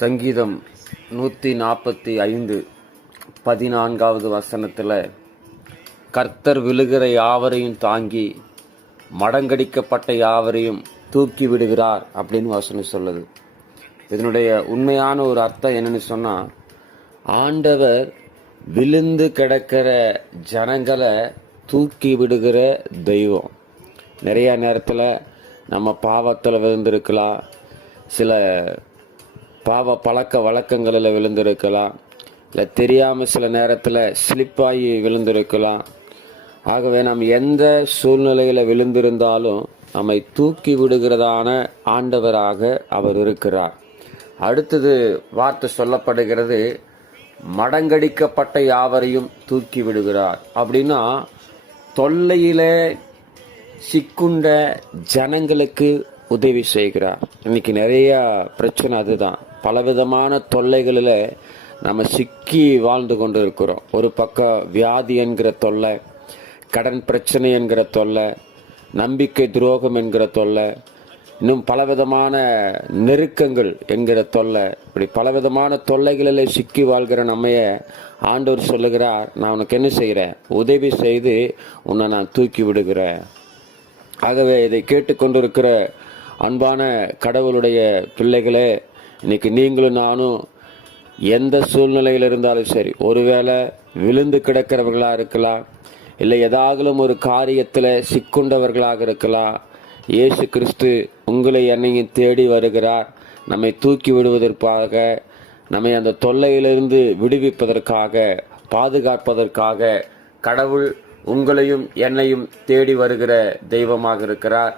சங்கீதம் 145 14வது வசனத்தில் கர்த்தர் விழுகிற யாவரையும் தாங்கி மடங்கடிக்கப்பட்ட யாவரையும் தூக்கி விடுகிறார் அப்படின்னு வசனம் சொல்லுது. இதனுடைய உண்மையான ஒரு அர்த்தம் என்னன்னு சொன்னா, ஆண்டவர் விழுந்து கிடக்கிற ஜனங்களை தூக்கி விடுகிற தெய்வம். நிறைய நேரத்தில் நம்ம பாவத்தில் விழுந்திருக்கலாம், சில பாவ பழக்க வழக்கங்களில் விழுந்திருக்கலாம், இல்லை தெரியாமல் சில நேரத்தில் ஸ்லிப்பாகி விழுந்திருக்கலாம். ஆகவே நாம் எந்த சூழ்நிலையில் விழுந்திருந்தாலும் நம்மை தூக்கி விடுகிறதான ஆண்டவராக அவர் இருக்கிறார். அடுத்தது வார்த்தை சொல்லப்படுகிறது, மடங்கடிக்கப்பட்ட யாவரையும் தூக்கி விடுகிறார். அப்படின்னா தொல்லையிலே சிக்குண்ட ஜனங்களுக்கு உதவி செய்கிறார். இன்னைக்கு நிறைய பிரச்சனை அதுதான். பலவிதமான தொல்லைகளில் நம்ம சிக்கி வாழ்ந்து கொண்டு இருக்கிறோம். ஒரு பக்கம் வியாதி என்கிற தொல்லை, கடன் பிரச்சனை என்கிற தொல்லை, நம்பிக்கை துரோகம் என்கிற தொல்லை, இன்னும் பலவிதமான நெருக்கங்கள் என்கிற தொல்லை. இப்படி பலவிதமான தொல்லைகளில் சிக்கி வாழ்கிற நம்மைய ஆண்டவர் சொல்லுகிறார், நான் உனக்கு என்ன செய்கிறேன், உதவி செய்து உன்னை நான் தூக்கி விடுகிறேன். ஆகவே இதை கேட்டுக்கொண்டிருக்கிற அன்பான கடவுளுடைய பிள்ளைகளே, இன்னைக்கு நீங்களும் நானும் எந்த சூழ்நிலையில் இருந்தாலும் சரி, ஒருவேளை விழுந்து கிடக்கிறவர்களாக இருக்கலாம், இல்லை ஏதாவது ஒரு காரியத்தில் சிக்குண்டவர்களாக இருக்கலாம். இயேசு கிறிஸ்து உங்களை என்னையும் தேடி வருகிறார். நம்மை தூக்கி விடுவதற்காக, நம்மை அந்த தொல்லையிலிருந்து விடுவிப்பதற்காக, பாதுகாப்பதற்காக கடவுள் உங்களையும் என்னையும் தேடி வருகிற தெய்வமாக இருக்கிறார்.